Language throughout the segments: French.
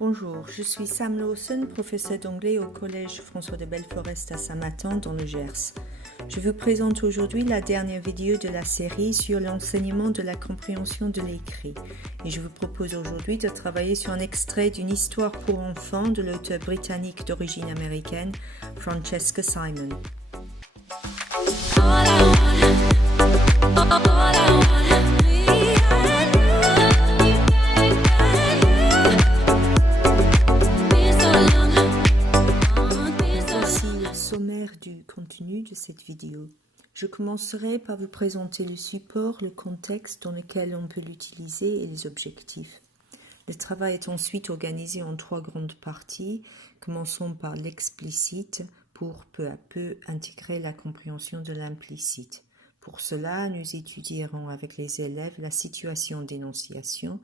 Bonjour, je suis Sam Lawson, professeur d'anglais au collège François de Belforest à Saint-Martin dans le Gers. Je vous présente aujourd'hui la dernière vidéo de la série sur l'enseignement de la compréhension de l'écrit. Et je vous propose aujourd'hui de travailler sur un extrait d'une histoire pour enfants de l'auteur britannique d'origine américaine, Francesca Simon. Sommaire du contenu de cette vidéo. Je commencerai par vous présenter le support, le contexte dans lequel on peut l'utiliser et les objectifs. Le travail est ensuite organisé en 3 grandes parties. Commençons par l'explicite pour peu à peu intégrer la compréhension de l'implicite. Pour cela, nous étudierons avec les élèves la situation d'énonciation,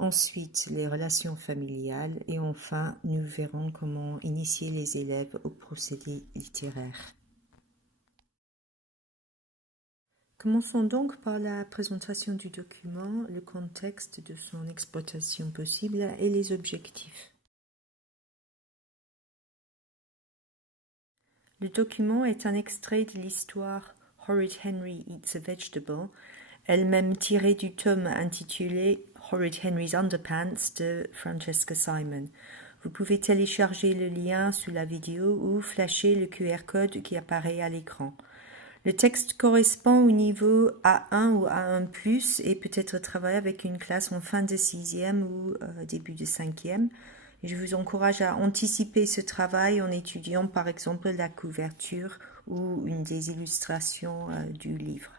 ensuite les relations familiales et enfin nous verrons comment initier les élèves aux procédés littéraires. Commençons donc par la présentation du document, le contexte de son exploitation possible et les objectifs. Le document est un extrait de l'histoire Horrid Henry Eats a Vegetable, elle-même tirée du tome intitulé Horrid Henry's Underpants de Francesca Simon. Vous pouvez télécharger le lien sous la vidéo ou flasher le QR code qui apparaît à l'écran. Le texte correspond au niveau A1 ou A1+, et peut être travaillé avec une classe en fin de 6e ou début de 5e. Je vous encourage à anticiper ce travail en étudiant par exemple la couverture ou une des illustrations du livre.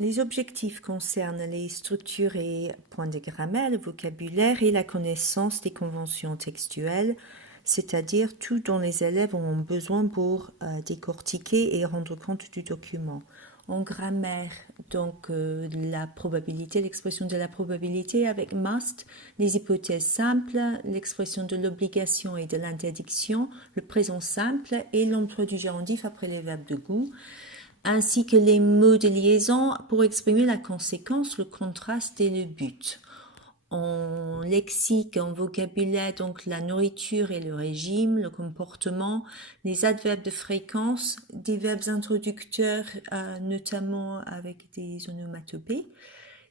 Les objectifs concernent les structures et points de grammaire, le vocabulaire et la connaissance des conventions textuelles, c'est-à-dire tout dont les élèves ont besoin pour décortiquer et rendre compte du document. En grammaire, donc la probabilité, l'expression de la probabilité avec must, les hypothèses simples, l'expression de l'obligation et de l'interdiction, le présent simple et l'emploi du gérondif après les verbes de goût, ainsi que les mots de liaison pour exprimer la conséquence, le contraste et le but. En lexique, en vocabulaire, donc la nourriture et le régime, le comportement, les adverbes de fréquence, des verbes introducteurs, notamment avec des onomatopées,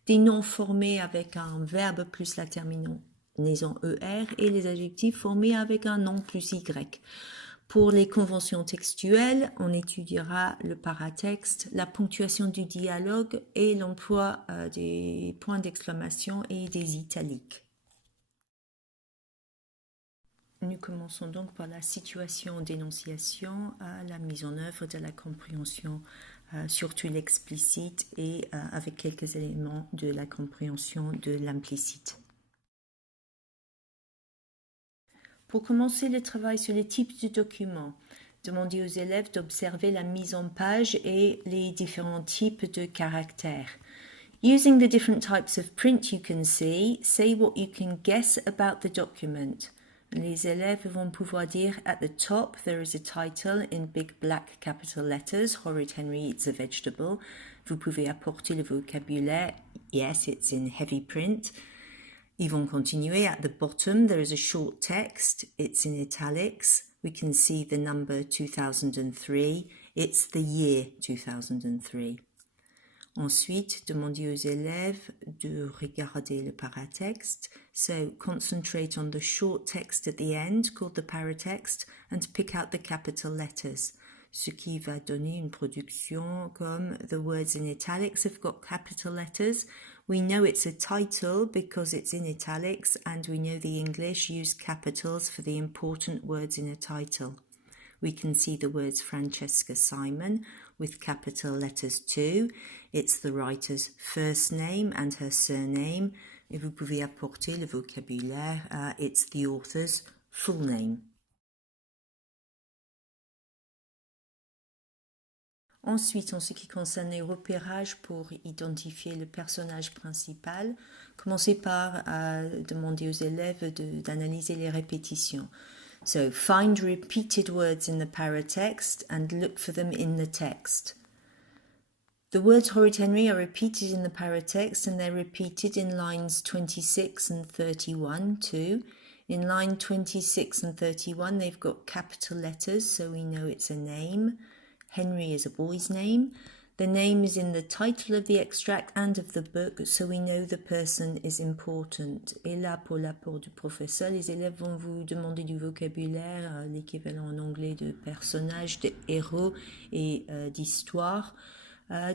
des noms formés avec un verbe plus la terminaison ER et les adjectifs formés avec un nom plus Y. Pour les conventions textuelles, on étudiera le paratexte, la ponctuation du dialogue et l'emploi des points d'exclamation et des italiques. Nous commençons donc par la situation d'énonciation, la mise en œuvre de la compréhension, surtout l'explicite et avec quelques éléments de la compréhension de l'implicite. Pour commencer le travail sur les types de documents, demandez aux élèves d'observer la mise en page et les différents types de caractères. Using the different types of print you can see, say what you can guess about the document. Les élèves vont pouvoir dire at the top there is a title in big black capital letters, Horrid Henry Eats a Vegetable. Vous pouvez apporter le vocabulaire, yes, it's in heavy print. Ils vont continuer. At the bottom, there is a short text. It's in italics. We can see the number 2003. It's the year 2003. Ensuite, demandez aux élèves de regarder le paratexte. So, concentrate on the short text at the end, called the paratext, and pick out the capital letters. Ce qui va donner une production comme the words in italics have got capital letters. We know it's a title because it's in italics, and we know the English use capitals for the important words in a title. We can see the words Francesca Simon with capital letters too. It's the writer's first name and her surname. Et vous pouvez apporter le vocabulaire. It's the author's full name. Ensuite, en ce qui concerne les repérages pour identifier le personnage principal, commencez par demander aux élèves d'analyser les répétitions. So, find repeated words in the paratext and look for them in the text. The words horrid Henry are repeated in the paratext, and they're repeated in lines 26 and 31 too. In line 26 and 31, they've got capital letters, so we know it's a name. Henry is a boy's name. The name is in the title of the extract and of the book, so we know the person is important. Et là, pour l'apport du professeur, les élèves vont vous demander du vocabulaire, l'équivalent en anglais de personnage, de héros et d'histoire.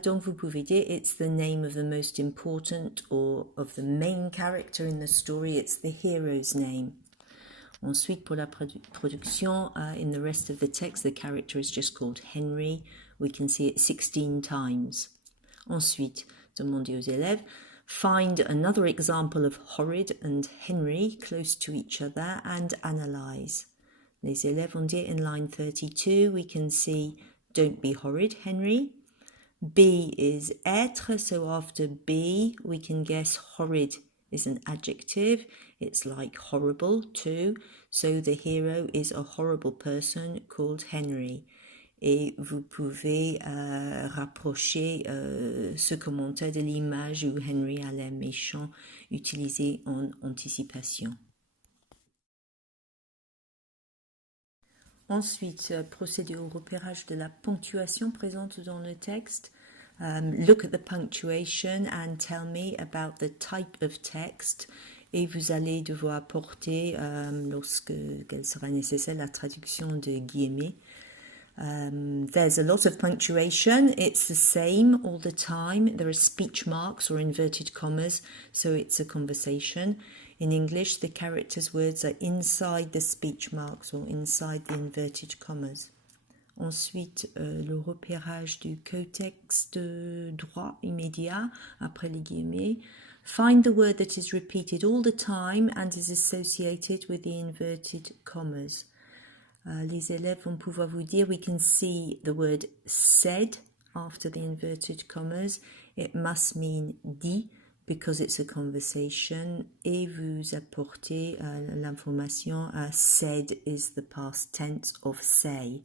Donc vous pouvez dire it's the name of the most important or of the main character in the story, it's the hero's name. Ensuite, pour la production, in the rest of the text, the character is just called Henry. We can see it 16 times. Ensuite, demandez aux élèves, find another example of horrid and Henry close to each other and analyze. Les élèves vont dire in line 32, we can see don't be horrid, Henry. Be is être, so after be, we can guess horrid is an adjective. It's like horrible too. So the hero is a horrible person called Henry. Et vous pouvez rapprocher ce commentaire de l'image où Henry a l'air méchant utilisé en anticipation. Ensuite, procéder au repérage de la ponctuation présente dans le texte. Look at the punctuation and tell me about the type of text. Et vous allez devoir apporter, lorsqu'elle sera nécessaire, la traduction de guillemets. There's a lot of punctuation. It's the same all the time. There are speech marks or inverted commas, so it's a conversation. In English, the characters' words are inside the speech marks or inside the inverted commas. Ensuite, le repérage du contexte droit immédiat, après les guillemets. Find the word that is repeated all the time and is associated with the inverted commas. Les élèves vont pouvoir vous dire, we can see the word said after the inverted commas. It must mean dit because it's a conversation. Et vous apportez l'information, said is the past tense of say.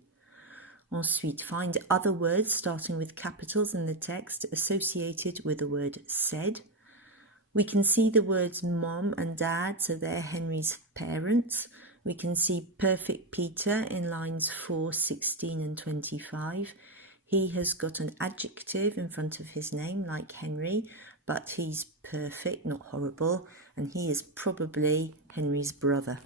Ensuite, find other words starting with capitals in the text associated with the word said. We can see the words mom and dad, so they're Henry's parents. We can see perfect Peter in lines 4, 16 and 25. He has got an adjective in front of his name like Henry, but he's perfect, not horrible, and he is probably Henry's brother.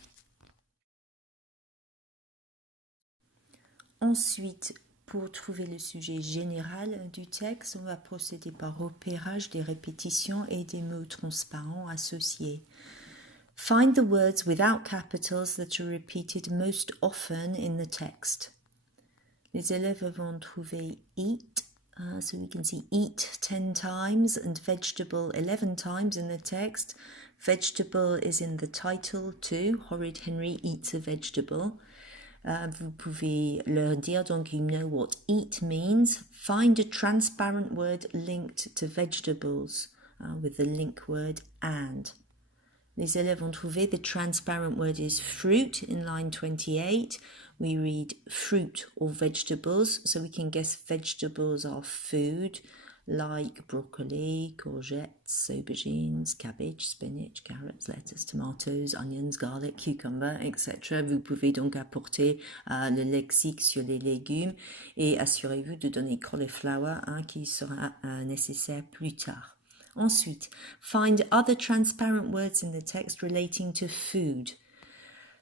Ensuite, pour trouver le sujet général du texte, on va procéder par repérage des répétitions et des mots transparents associés. Find the words without capitals that are repeated most often in the text. Les élèves vont trouver eat, so we can see eat 10 times and vegetable 11 times in the text. Vegetable is in the title too. Horrid Henry eats a vegetable. Vous pouvez leur dire, donc you know what eat means. Find a transparent word linked to vegetables with the link word and. Les élèves vont trouver the transparent word is fruit in line 28. We read fruit or vegetables, so we can guess vegetables are food like broccoli, courgettes, aubergines, cabbage, spinach, carrots, lettuce, tomatoes, onions, garlic, cucumber, etc. Vous pouvez donc apporter le lexique sur les légumes et assurez-vous de donner cauliflower qui sera nécessaire plus tard. Ensuite, find other transparent words in the text relating to food.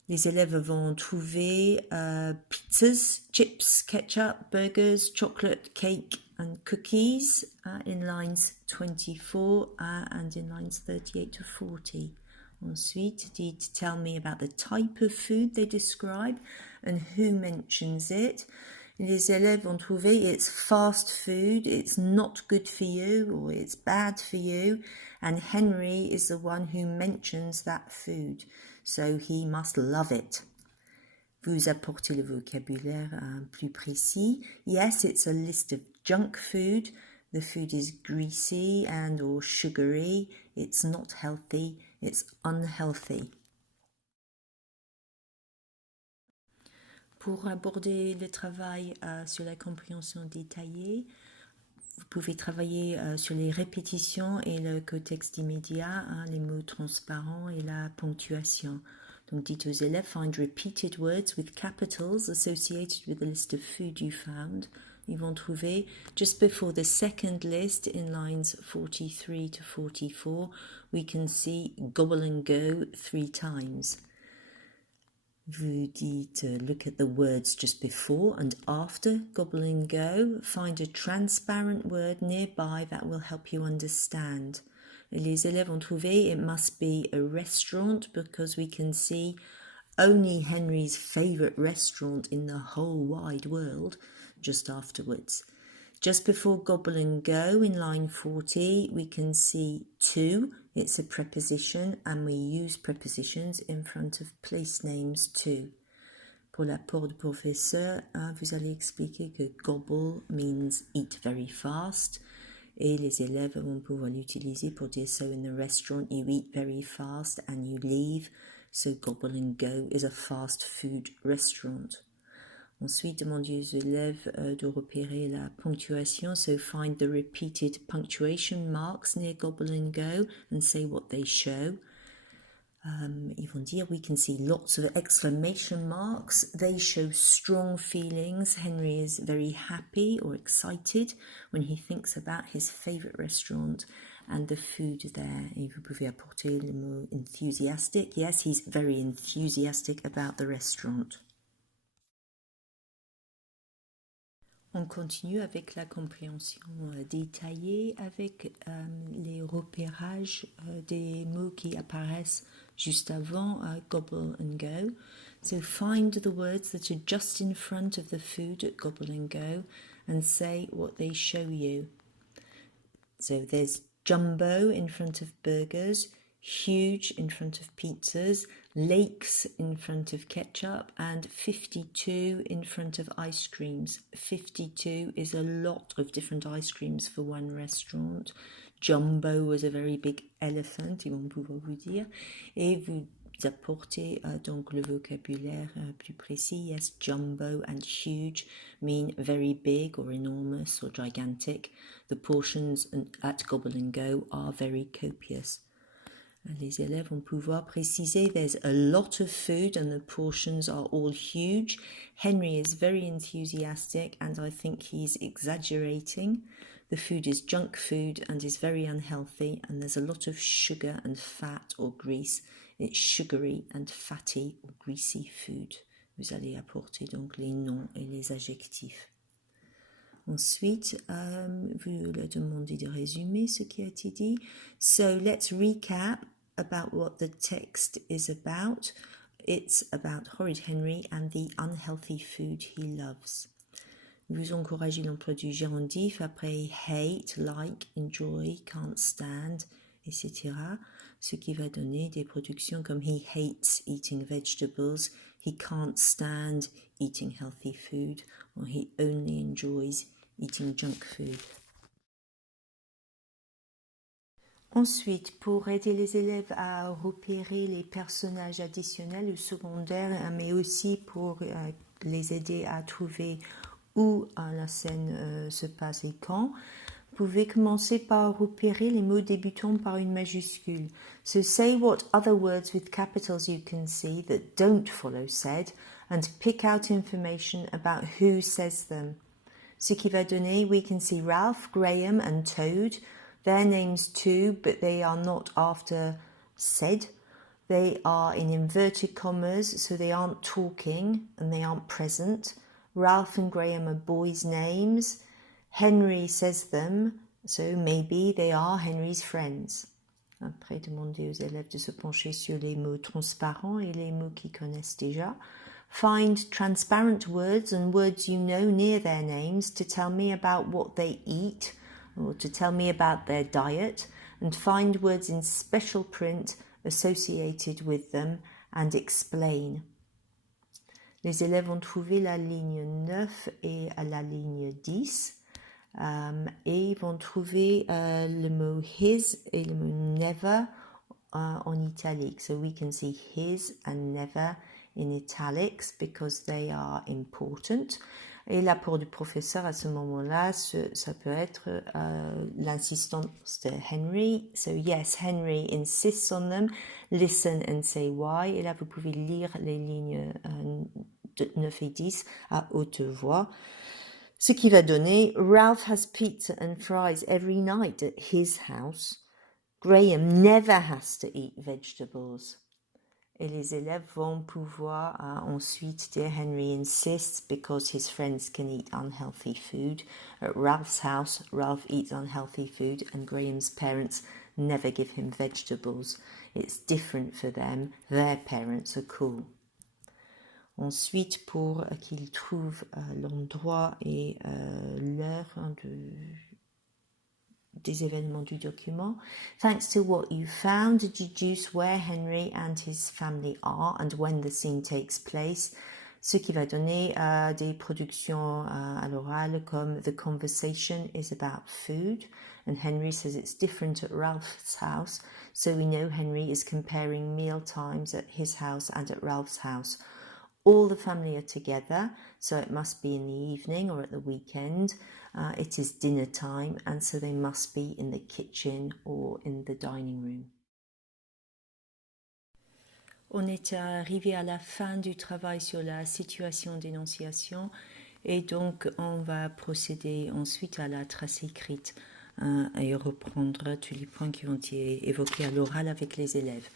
Les élèves vont trouver pizzas, chips, ketchup, burgers, chocolate, cake and cookies in lines 24 and in lines 38 to 40. Ensuite, did tell me about the type of food they describe and who mentions it. Les élèves vont trouver it's fast food, it's not good for you or it's bad for you, and Henry is the one who mentions that food, so he must love it. Vous apportez le vocabulaire plus précis. Yes, it's a list of junk food. The food is greasy and or sugary. It's not healthy. It's unhealthy. Pour aborder le travail sur la compréhension détaillée, vous pouvez travailler sur les répétitions et le contexte immédiat, les mots transparents et la ponctuation. Donc dites aux élèves, find repeated words with capitals associated with the list of food you found. Ils vont trouver, just before the second list in lines 43 to 44, we can see gobble and go 3 times. Vous dites, look at the words just before and after gobble and go. Find a transparent word nearby that will help you understand. Et les élèves ont trouvé, it must be a restaurant because we can see only Henry's favourite restaurant in the whole wide world just afterwards. Just before gobble and go in line 40, we can see to. It's a preposition and we use prepositions in front of place names too. Pour l'apport du professeur, vous allez expliquer que gobble means eat very fast et les élèves vont pouvoir l'utiliser pour dire so in the restaurant you eat very fast and you leave, so gobble and go is a fast food restaurant. Ensuite, demandez aux élèves de repérer la ponctuation, so find the repeated punctuation marks near gobble and go and say what they show. Ils vont dire, we can see lots of exclamation marks. They show strong feelings. Henry is very happy or excited when he thinks about his favourite restaurant and the food there. Et vous pouvez apporter le mot enthusiastic. Yes, he's very enthusiastic about the restaurant. On continue avec la compréhension détaillée, avec les repérages des mots qui apparaissent juste avant gobble and go. So find the words that are just in front of the food at gobble and go and say what they show you. So there's jumbo in front of burgers, huge in front of pizzas, lakes in front of ketchup, and 52 in front of ice creams. 52 is a lot of different ice creams for one restaurant. Jumbo was a very big elephant, ils vont pouvoir vous dire. Et vous apportez donc le vocabulaire plus précis. Yes, jumbo and huge mean very big or enormous or gigantic. The portions at Gobble and Go are very copious. Les élèves vont pouvoir préciser there's a lot of food and the portions are all huge. Henry is very enthusiastic and I think he's exaggerating. The food is junk food and is very unhealthy and there's a lot of sugar and fat or grease. It's sugary and fatty or greasy food. Vous allez apporter donc les noms et les adjectifs. Ensuite, vous leur demandez de résumer ce qui a été dit. So let's recap about what the text is about. It's about horrid Henry and the unhealthy food he loves. Vous encouragez l'emploi du gérondif après hate, like, enjoy, can't stand, etc. Ce qui va donner des productions comme he hates eating vegetables, he can't stand eating healthy food, or he only enjoys eating junk food. Ensuite, pour aider les élèves à repérer les personnages additionnels ou secondaires, mais aussi pour les aider à trouver où la scène se passe et quand, vous pouvez commencer par repérer les mots débutant par une majuscule. So say what other words with capitals you can see that don't follow said and pick out information about who says them. Ce qui va donner, we can see Ralph, Graham and Toad. Their names too, but they are not after said. They are in inverted commas, so they aren't talking and they aren't present. Ralph and Graham are boys' names. Henry says them, so maybe they are Henry's friends. Après, demandez aux élèves de se pencher sur les mots transparents et les mots qu'ils connaissent déjà. Find transparent words and words you know near their names to tell me about what they eat or to tell me about their diet, and find words in special print associated with them and explain. Les élèves ont trouvé la ligne 9 et la ligne 10 et ils vont trouver le mot his et le mot never en italique. So we can see his and never in italics because they are important. Et l'apport du professeur à ce moment-là, ça peut être l'insistance de Henry. So yes, Henry insists on them. Listen and say why. Et là, vous pouvez lire les lignes 9 et 10 à haute voix. Ce qui va donner Ralph has pizza and fries every night at his house. Graham never has to eat vegetables. Et les élèves vont pouvoir ensuite dire Henry insists because his friends can eat unhealthy food. At Ralph's house, Ralph eats unhealthy food and Graham's parents never give him vegetables. It's different for them. Their parents are cool. Ensuite, pour qu'il trouve l'endroit et l'heure des événements du document. Thanks to what you found, deduce where Henry and his family are and when the scene takes place. Ce qui va donner des productions à l'oral comme The conversation is about food and Henry says it's different at Ralph's house, so we know Henry is comparing meal times at his house and at Ralph's house. All the family are together, so it must be in the evening or at the weekend. It is dinner time, and so they must be in the kitchen or in the dining room. On est arrivé à la fin du travail sur la situation d'énonciation et donc on va procéder ensuite à la trace écrite et reprendre tous les points qui ont été évoqués à l'oral avec les élèves.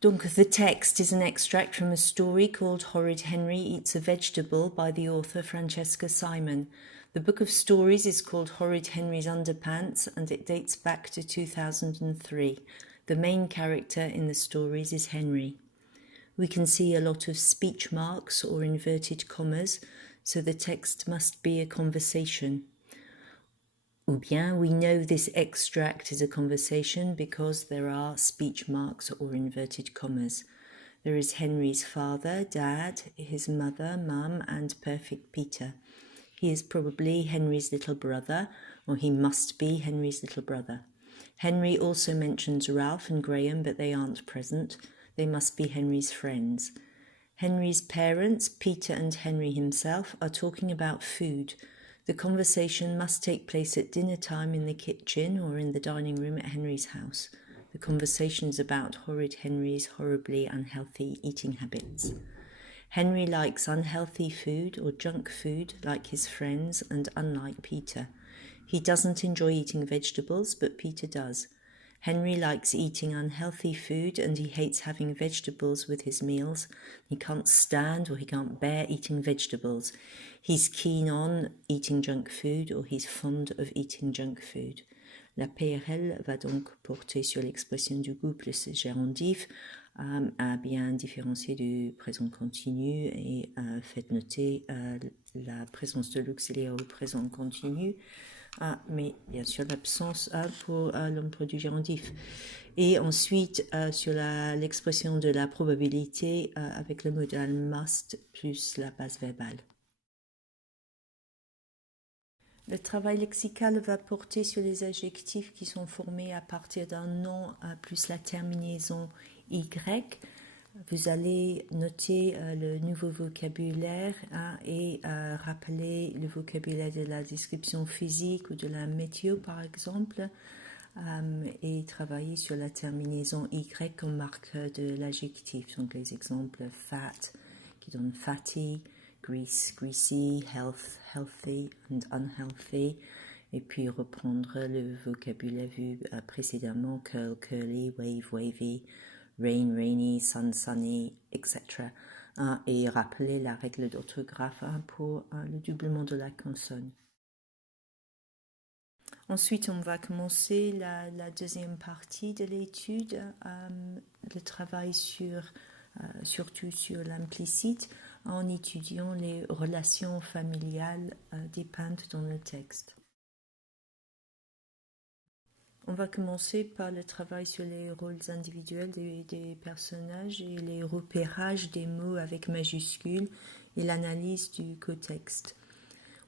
Donc, the text is an extract from a story called Horrid Henry Eats a Vegetable by the author Francesca Simon. The book of stories is called Horrid Henry's Underpants and it dates back to 2003. The main character in the stories is Henry. We can see a lot of speech marks or inverted commas, so the text must be a conversation. Ou bien, we know this extract is a conversation because there are speech marks or inverted commas. There is Henry's father, dad, his mother, mum, and perfect Peter. He is probably Henry's little brother, or he must be Henry's little brother. Henry also mentions Ralph and Graham, but they aren't present. They must be Henry's friends. Henry's parents, Peter and Henry himself, are talking about food. The conversation must take place at dinner time in the kitchen or in the dining room at Henry's house. The conversation is about horrid Henry's horribly unhealthy eating habits. Henry likes unhealthy food or junk food like his friends and unlike Peter. He doesn't enjoy eating vegetables, but Peter does. Henry likes eating unhealthy food and he hates having vegetables with his meals. He can't stand or he can't bear eating vegetables. He's keen on eating junk food or he's fond of eating junk food. La PRL va donc porter sur l'expression du couple gérondif à bien différencier du présent continu et faites noter la présence de l'auxiliaire au présent continu. Mais bien sûr l'absence pour l'emploi du gérondif. Et ensuite, sur l'expression de la probabilité avec le modal must plus la base verbale. Le travail lexical va porter sur les adjectifs qui sont formés à partir d'un nom plus la terminaison y. Vous allez noter le nouveau vocabulaire et rappeler le vocabulaire de la description physique ou de la météo par exemple et travailler sur la terminaison y comme marque de l'adjectif. Donc les exemples fat qui donnent fatty, grease, greasy, health, healthy and unhealthy. Et puis reprendre le vocabulaire vu précédemment, curl, curly, wave, wavy, rain, rainy, sun, sunny, etc. Et rappeler la règle d'orthographe pour le doublement de la consonne. Ensuite, on va commencer la deuxième partie de l'étude, le travail surtout sur l'implicite, en étudiant les relations familiales dépeintes dans le texte. On va commencer par le travail sur les rôles individuels des personnages et les repérages des mots avec majuscules et l'analyse du contexte.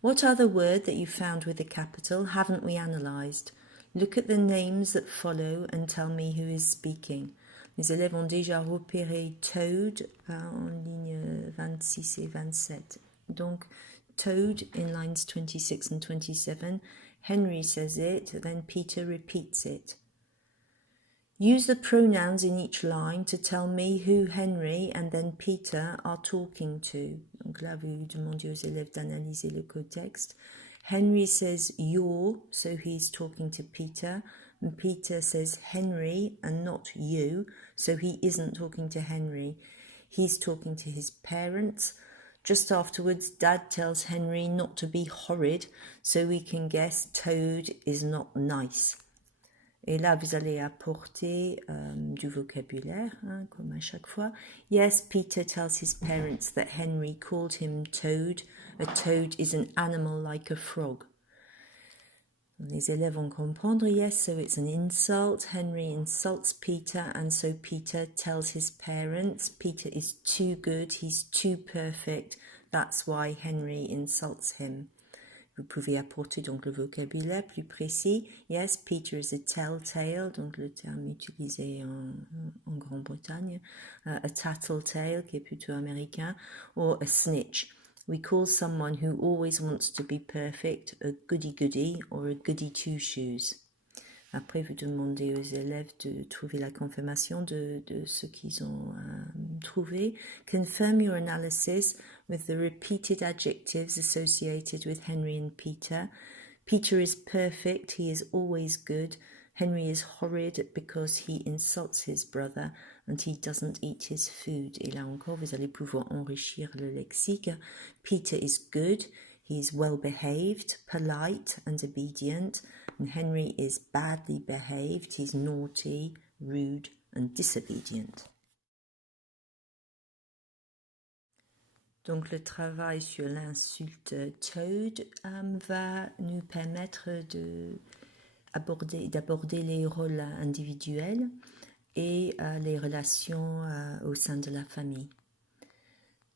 What are the words that you found with a capital haven't we analysed? Look at the names that follow and tell me who is speaking. Les élèves ont déjà repéré Toad en ligne 26 et 27. Donc, toad in lines 26 and 27. Henry says it, then Peter repeats it. Use the pronouns in each line to tell me who Henry and then Peter are talking to. Donc là, vous demandez aux élèves d'analyser le contexte. Henry says you're, so he's talking to Peter. And Peter says Henry and not you, so he isn't talking to Henry. He's talking to his parents. Just afterwards, Dad tells Henry not to be horrid, so we can guess Toad is not nice. Et là, vous allez apporter du vocabulaire, hein, comme à chaque fois. Yes, Peter tells his parents that Henry called him Toad. A toad is an animal like a frog. Les élèves vont comprendre. Yes, so it's an insult. Henry insults Peter, and so Peter tells his parents Peter is too good, he's too perfect. That's why Henry insults him. Vous pouvez apporter donc le vocabulaire plus précis. Yes, Peter is a telltale, donc le terme utilisé en Grande-Bretagne. A tattletale, qui est plutôt américain. Or a snitch. We call someone who always wants to be perfect a goody-goody or a goody-two-shoes. Après, vous demandez aux élèves de trouver la confirmation de ce qu'ils ont trouvé. Confirm your analysis with the repeated adjectives associated with Henry and Peter. Peter is perfect, he is always good. Henry is horrid because he insults his brother and he doesn't eat his food. Et là encore, vous allez pouvoir enrichir le lexique. Peter is good, he is well behaved, polite and obedient. And Henry is badly behaved, he's naughty, rude and disobedient. Donc le travail sur l'insulte Toad va nous permettre d'aborder les rôles individuels et les relations au sein de la famille.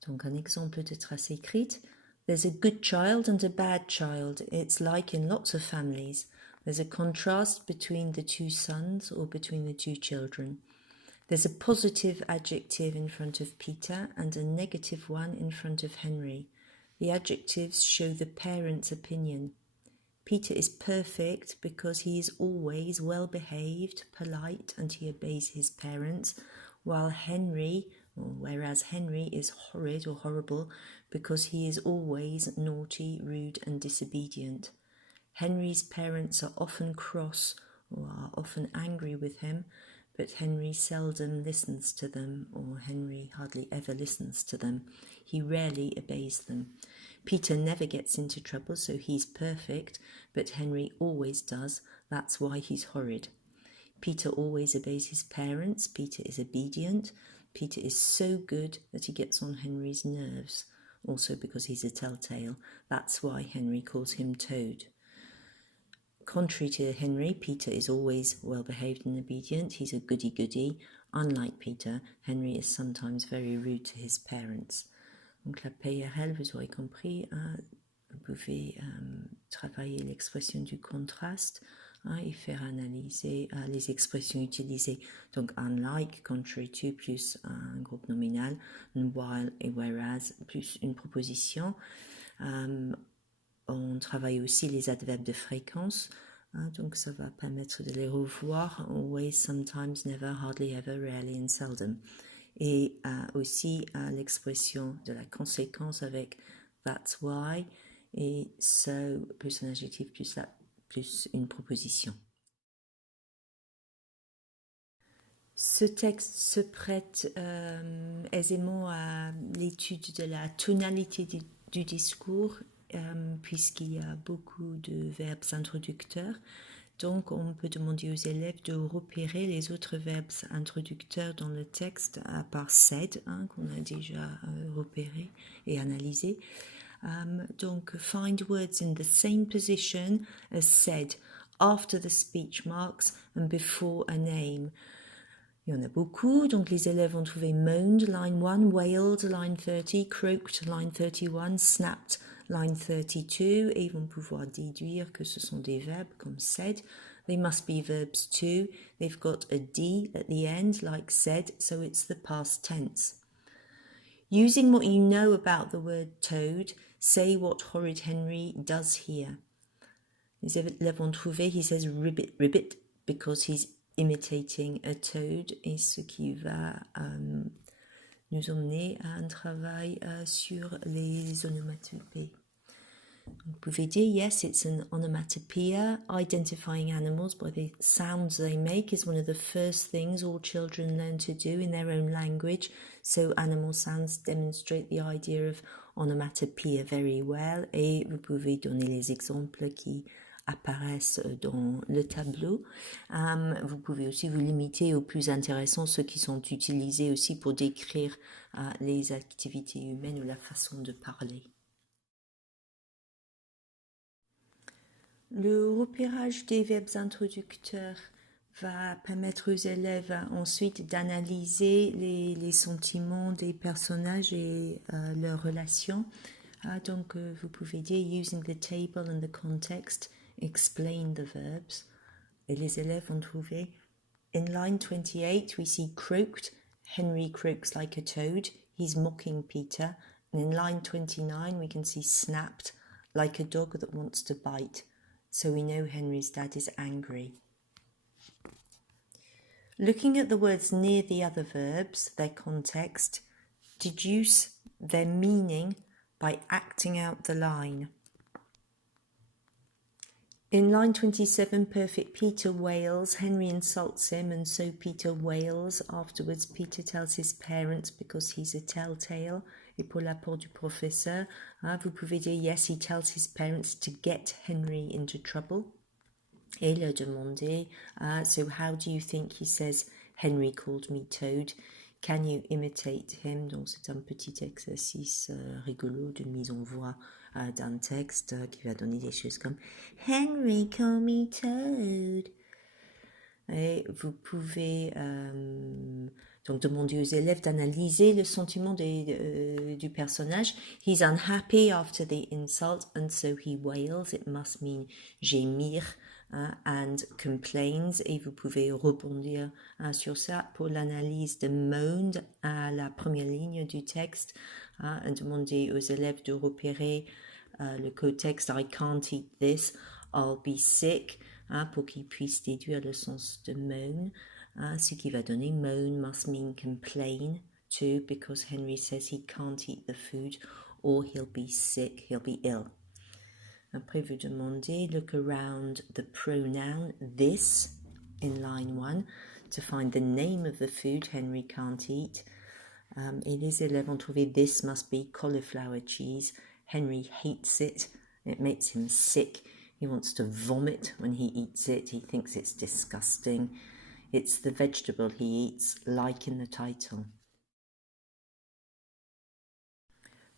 Donc un exemple de trace écrite. There's a good child and a bad child. It's like in lots of families. There's a contrast between the two sons or between the two children. There's a positive adjective in front of Peter and a negative one in front of Henry. The adjectives show the parent's opinion. Peter is perfect because he is always well behaved, polite, and he obeys his parents, whereas Henry is horrid or horrible because he is always naughty, rude, and disobedient. Henry's parents are often cross or are often angry with him, but Henry seldom listens to them, or Henry hardly ever listens to them. He rarely obeys them. Peter never gets into trouble, so he's perfect, but Henry always does. That's why he's horrid. Peter always obeys his parents. Peter is obedient. Peter is so good that he gets on Henry's nerves, also because he's a telltale. That's why Henry calls him Toad. Contrary to Henry, Peter is always well-behaved and obedient. He's a goody-goody. Unlike Peter, Henry is sometimes very rude to his parents. Donc la PRL, vous aurez compris, vous pouvez travailler l'expression du contraste et faire analyser les expressions utilisées. Donc unlike, contrary to, plus un groupe nominal, while et whereas, plus une proposition. On travaille aussi les adverbes de fréquence, donc ça va permettre de les revoir. Always, sometimes, never, hardly ever, rarely and seldom. Et aussi l'expression de la conséquence avec that's why et so plus un adjectif plus une proposition. Ce texte se prête aisément à l'étude de la tonalité du discours puisqu'il y a beaucoup de verbes introducteurs. Donc, on peut demander aux élèves de repérer les autres verbes introducteurs dans le texte, à part said, qu'on a déjà repéré et analysé. Donc, find words in the same position as said, after the speech marks and before a name. Il y en a beaucoup, donc les élèves ont trouvé moaned, line 1, wailed, line 30, croaked, line 31, snapped, line 32, et ils vont pouvoir déduire que ce sont des verbes comme said. They must be verbs too. They've got a D at the end, like said, so it's the past tense. Using what you know about the word toad, Say what horrid Henry does here. Les élèves vont trouver, he says ribbit, ribbit, because he's imitating a toad, et ce qui va nous emmener à un travail sur les onomatopées. Vous pouvez dire, yes, it's an onomatopoeia. Identifying animals by the sounds they make is one of the first things all children learn to do in their own language. So animal sounds demonstrate the idea of onomatopoeia very well. Et vous pouvez donner les exemples qui apparaissent dans le tableau. Vous pouvez aussi vous limiter aux plus intéressants, ceux qui sont utilisés aussi pour décrire les activités humaines ou la façon de parler. Le repérage des verbes introducteurs va permettre aux élèves ensuite d'analyser les sentiments des personnages et leurs relations. Donc, vous pouvez dire « Using the table and the context, explain the verbs ». Et les élèves vont trouver « In line 28, we see croaked. Henry croaks like a toad. He's mocking Peter. And in line 29, we can see snapped, like a dog that wants to bite. So we know Henry's dad is angry. Looking at the words near the other verbs, their context, deduce their meaning by acting out the line. In line 27, perfect Peter wails. Henry insults him, and so Peter wails. Afterwards, Peter tells his parents because he's a telltale. Et pour l'apport du professeur, vous pouvez dire yes, he tells his parents to get Henry into trouble. Et leur demander, so how do you think he says Henry called me Toad? Can you imitate him? Donc c'est un petit exercice rigolo de mise en voix d'un texte qui va donner des choses comme Henry called me Toad. Et vous pouvez donc demander aux élèves d'analyser le sentiment du personnage. He's unhappy after the insult and so he wails. It must mean gémir and complains. Et vous pouvez rebondir sur ça pour l'analyse de moan à la première ligne du texte. Demander aux élèves de repérer le contexte I can't eat this, I'll be sick, pour qu'ils puissent déduire le sens de moan. Ce qui va donner moan must mean complain too, because Henry says he can't eat the food or he'll be sick, he'll be ill. Après, vous demandez, look around the pronoun this in line 1 to find the name of the food Henry can't eat. Et les élèves ont trouvé this must be cauliflower cheese. Henry hates it. It makes him sick. He wants to vomit when he eats it. He thinks it's disgusting. It's the vegetable he eats, like in the title.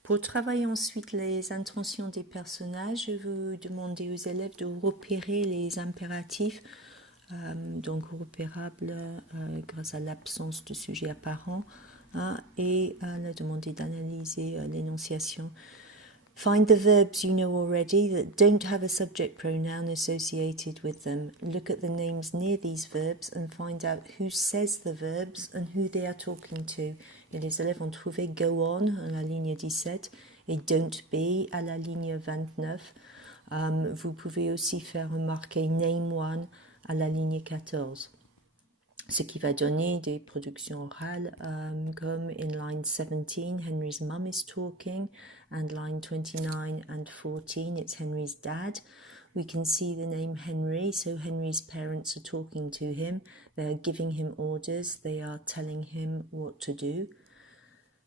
Pour travailler ensuite les intentions des personnages, vous demandez aux élèves de repérer les impératifs, donc repérables grâce à l'absence de sujet apparent, et leur demander d'analyser l'énonciation. Find the verbs you know already that don't have a subject pronoun associated with them. Look at the names near these verbs and find out who says the verbs and who they are talking to. Et les élèves ont trouvé go on à la ligne 17 et don't be à la ligne 29. Vous pouvez aussi faire remarquer name one à la ligne 14. Ce qui va donner des productions orales comme in line 17, Henry's mum is talking, and line 29 and 14, it's Henry's dad. We can see the name Henry, so Henry's parents are talking to him. They are giving him orders. They are telling him what to do.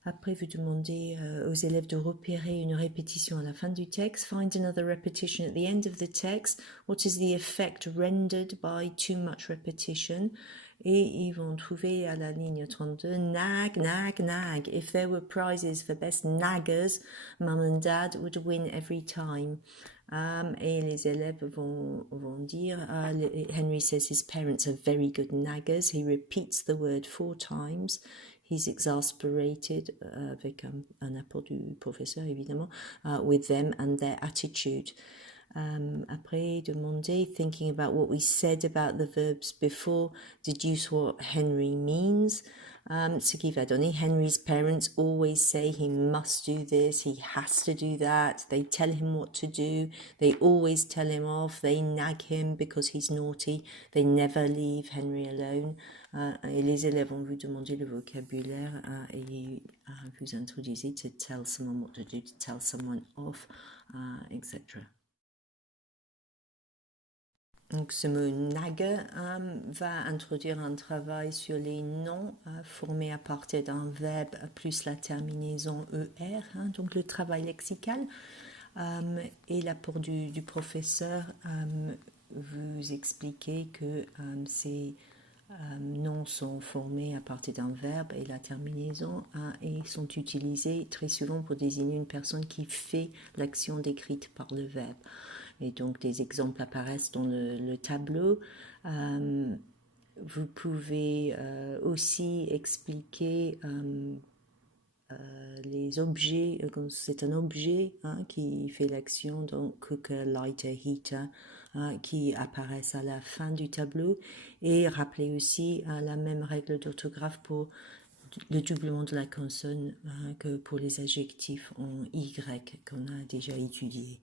Après, vous demandez aux élèves de repérer une répétition à la fin du texte. Find another repetition at the end of the text. What is the effect rendered by too much repetition? Et ils vont trouver à la ligne 32, nag, nag, nag. If there were prizes for best naggers, mum and dad would win every time. Et les élèves vont dire, Henry says his parents are very good naggers. He repeats the word 4 times. He's exasperated, avec un apport du professeur évidemment, with them and their attitude. Après, demander, thinking about what we said about the verbs before, deduce what Henry means. Ce qui va donner, Henry's parents always say he must do this, he has to do that, they tell him what to do, they always tell him off, they nag him because he's naughty, they never leave Henry alone. Et les élèves vont vous demander le vocabulaire et vous introduisez to tell someone what to do, to tell someone off, etc. Donc, ce mot nag va introduire un travail sur les noms formés à partir d'un verbe plus la terminaison ER, donc le travail lexical. Et l'apport du professeur vous expliquer que ces noms sont formés à partir d'un verbe et la terminaison et sont utilisés très souvent pour désigner une personne qui fait l'action décrite par le verbe. Et donc, des exemples apparaissent dans le tableau. Vous pouvez aussi expliquer les objets, c'est un objet qui fait l'action, donc cooker, lighter, heater, qui apparaissent à la fin du tableau. Et rappelez aussi la même règle d'orthographe pour le doublement de la consonne que pour les adjectifs en Y qu'on a déjà étudié.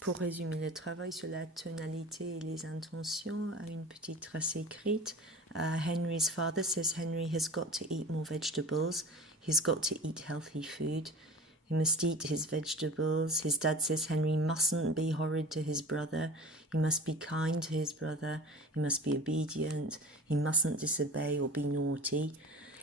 Pour résumer le travail sur la tonalité et les intentions, une petite trace écrite. Henry's father says Henry has got to eat more vegetables. He's got to eat healthy food. He must eat his vegetables. His dad says Henry mustn't be horrid to his brother. He must be kind to his brother. He must be obedient. He mustn't disobey or be naughty.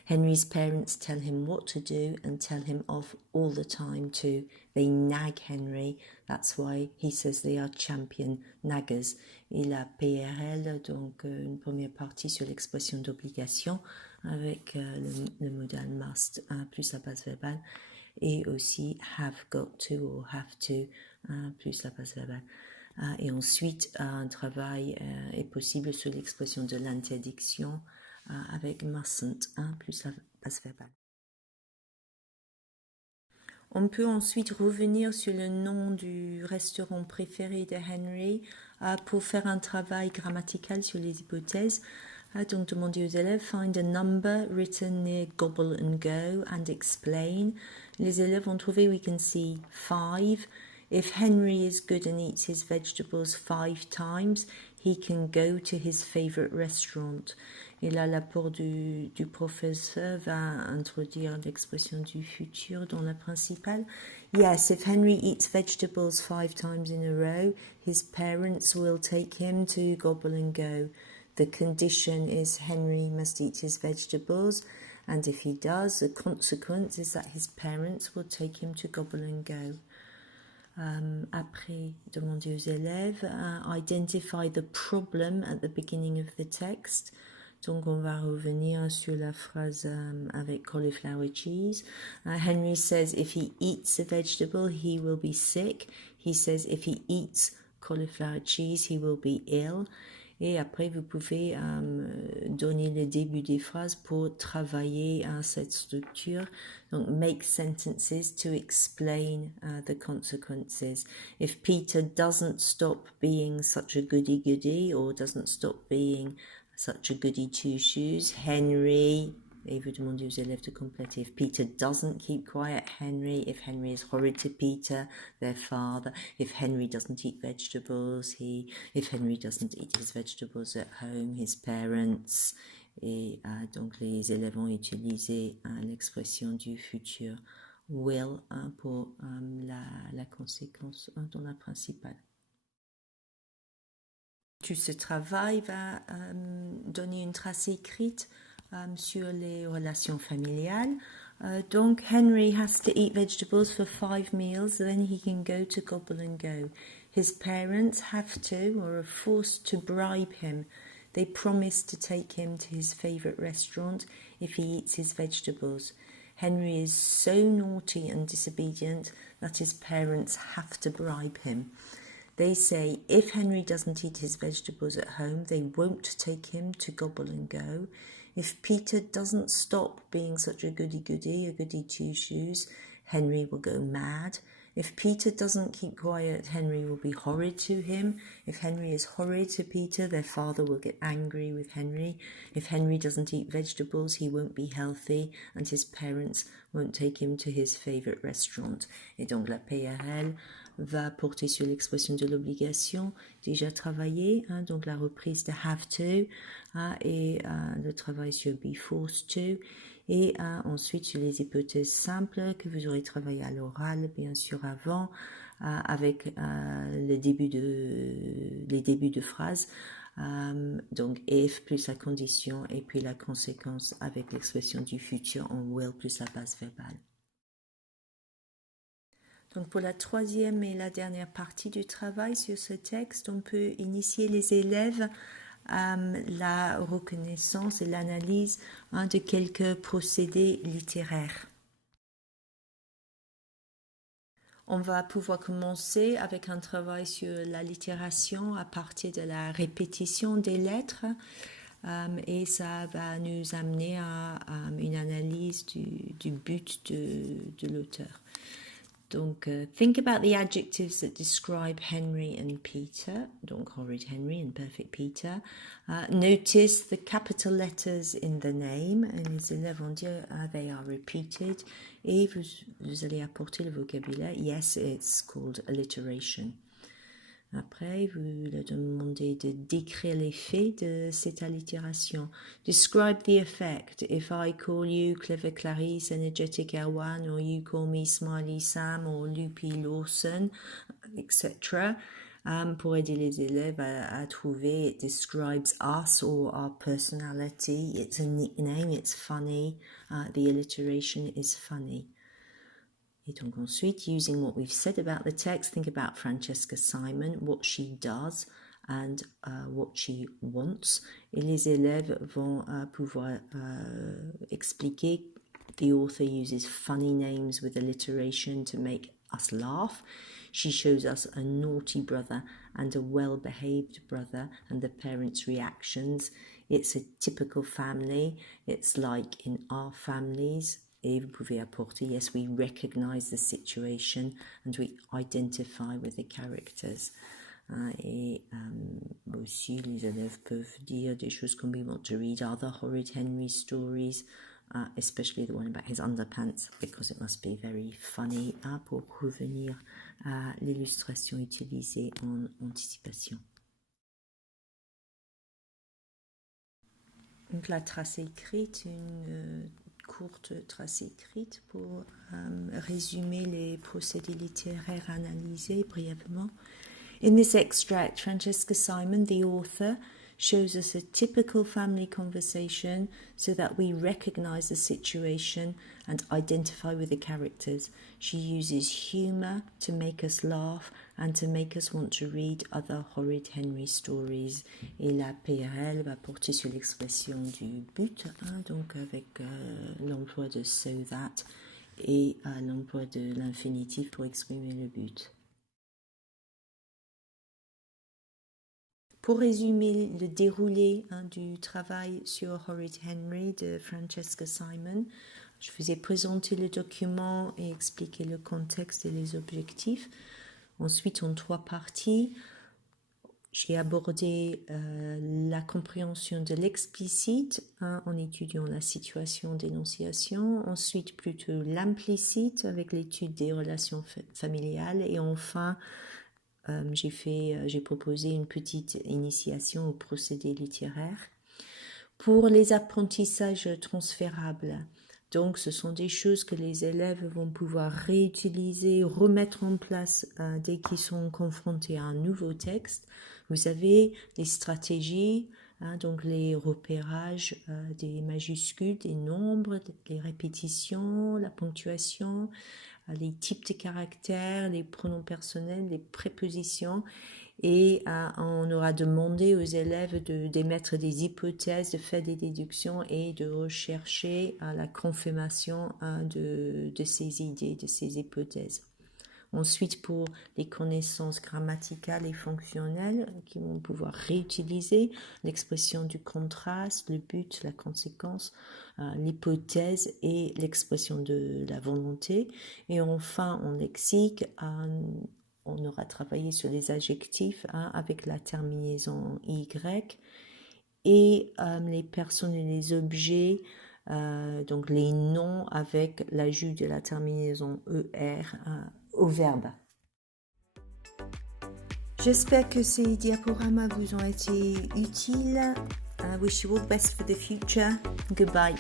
Henry's parents tell him what to do and tell him off all the time too. They nag Henry. That's why he says they are champion naggers. Et la PRL, donc une première partie sur l'expression d'obligation avec le modal must plus la base verbale. Et aussi have got to ou have to plus la base verbale. Et ensuite, un travail est possible sur l'expression de l'interdiction avec mustn't plus la base verbale. On peut ensuite revenir sur le nom du restaurant préféré de Henry pour faire un travail grammatical sur les hypothèses. Donc, demandez aux élèves, find a number written near Gobble and Go and explain. Les élèves ont trouvé, we can see 5. If Henry is good and eats his vegetables 5 times, he can go to his favorite restaurant. Et là, l'apport du professeur va introduire l'expression du futur dans la principale. Yes, if Henry eats vegetables 5 times in a row, his parents will take him to Gobble and Go. The condition is Henry must eat his vegetables, and if he does, the consequence is that his parents will take him to Gobble and Go. Après, demandez aux élèves, identify the problem at the beginning of the text. Donc, on va revenir sur la phrase avec cauliflower cheese. Henry says if he eats a vegetable, he will be sick. He says if he eats cauliflower cheese, he will be ill. Et après, vous pouvez donner le début des phrases pour travailler cette structure. Donc, make sentences to explain the consequences. If Peter doesn't stop being such a goody-goody or doesn't stop being such a goody two-shoes, Henry... Et vous demandez aux élèves de compléter. If Peter doesn't keep quiet, Henry. If Henry is horrid to Peter, their father. If Henry doesn't eat vegetables, if Henry doesn't eat his vegetables at home, his parents. Et donc les élèves ont utilisé l'expression du futur will pour la conséquence dans la principale. Tout ce travail va donner une trace écrite sur les relations familiales. Donc, Henry has to eat vegetables for 5 meals, then he can go to Gobble and Go. His parents have to, or are forced to bribe him. They promise to take him to his favourite restaurant if he eats his vegetables. Henry is so naughty and disobedient that his parents have to bribe him. They say if Henry doesn't eat his vegetables at home, they won't take him to Gobble and Go. If Peter doesn't stop being such a goody-goody, a goody two-shoes, Henry will go mad. If Peter doesn't keep quiet, Henry will be horrid to him. If Henry is horrid to Peter, their father will get angry with Henry. If Henry doesn't eat vegetables, he won't be healthy and his parents won't take him to his favorite restaurant. Et donc la PRL va porter sur l'expression de l'obligation déjà travaillée, hein, donc la reprise de have to, hein, et le travail sur be forced to, et ensuite sur les hypothèses simples que vous aurez travaillé à l'oral, bien sûr avant, avec les débuts de phrases, donc if plus la condition et puis la conséquence avec l'expression du futur en will plus la base verbale. Donc pour la troisième et la dernière partie du travail sur ce texte, on peut initier les élèves à la reconnaissance et l'analyse de quelques procédés littéraires. On va pouvoir commencer avec un travail sur l'allitération à partir de la répétition des lettres et ça va nous amener à une analyse du but de l'auteur. Donc, think about the adjectives that describe Henry and Peter, donc horrid Henry and perfect Peter. Notice the capital letters in the name, et les élèves vont dire they are repeated, et vous allez apporter le vocabulaire, yes, it's called alliteration. Après, vous leur demandez de décrire l'effet de cette allitération. Describe the effect. If I call you Clever Clarice, Energetic Erwan, or you call me Smiley Sam, or Loopy Lawson, etc. Pour aider les élèves à trouver, it describes us or our personality. It's a nickname, it's funny. The alliteration is funny. Et donc ensuite, using what we've said about the text, think about Francesca Simon, what she does and what she wants. Et les élèves vont pouvoir expliquer. The author uses funny names with alliteration to make us laugh. She shows us a naughty brother and a well-behaved brother and the parents' reactions. It's a typical family. It's like in our families. Et vous pouvez apporter, yes, we recognize the situation and we identify with the characters. Et aussi, les élèves peuvent dire des choses comme we want to read other horrid Henry stories, especially the one about his underpants, because it must be very funny, pour revenir à l'illustration utilisée en anticipation. Donc la tracée écrite, une courte tracée écrite pour résumer les procédés littéraires analysés brièvement. In this extract, Francesca Simon, the author, shows us a typical family conversation so that we recognize the situation and identify with the characters. She uses humor to make us laugh and to make us want to read other horrid Henry stories. Et la PRL va porter sur l'expression du but, donc avec l'emploi de so that et l'emploi de l'infinitif pour exprimer le but. Pour résumer le déroulé du travail sur Horrid Henry de Francesca Simon, je vous ai présenté le document et expliqué le contexte et les objectifs. Ensuite, en 3 parties, j'ai abordé la compréhension de l'explicite en étudiant la situation d'énonciation. Ensuite, plutôt l'implicite avec l'étude des relations familiales. Et enfin, j'ai proposé une petite initiation aux procédés littéraires. Pour les apprentissages transférables, donc ce sont des choses que les élèves vont pouvoir réutiliser, remettre en place dès qu'ils sont confrontés à un nouveau texte. Vous avez les stratégies, donc les repérages des majuscules, des nombres, les répétitions, la ponctuation, les types de caractères, les pronoms personnels, les prépositions. Et on aura demandé aux élèves d'émettre des hypothèses, de faire des déductions et de rechercher la confirmation de ces idées, de ces hypothèses. Ensuite, pour les connaissances grammaticales et fonctionnelles qui vont pouvoir réutiliser l'expression du contraste, le but, la conséquence, l'hypothèse et l'expression de la volonté. Et enfin, en lexique, on aura travaillé sur les adjectifs avec la terminaison y et les personnes et les objets, donc les noms avec l'ajout de la terminaison er au verbe. J'espère que ces diaporamas vous ont été utiles. I wish you all the best for the future. Goodbye.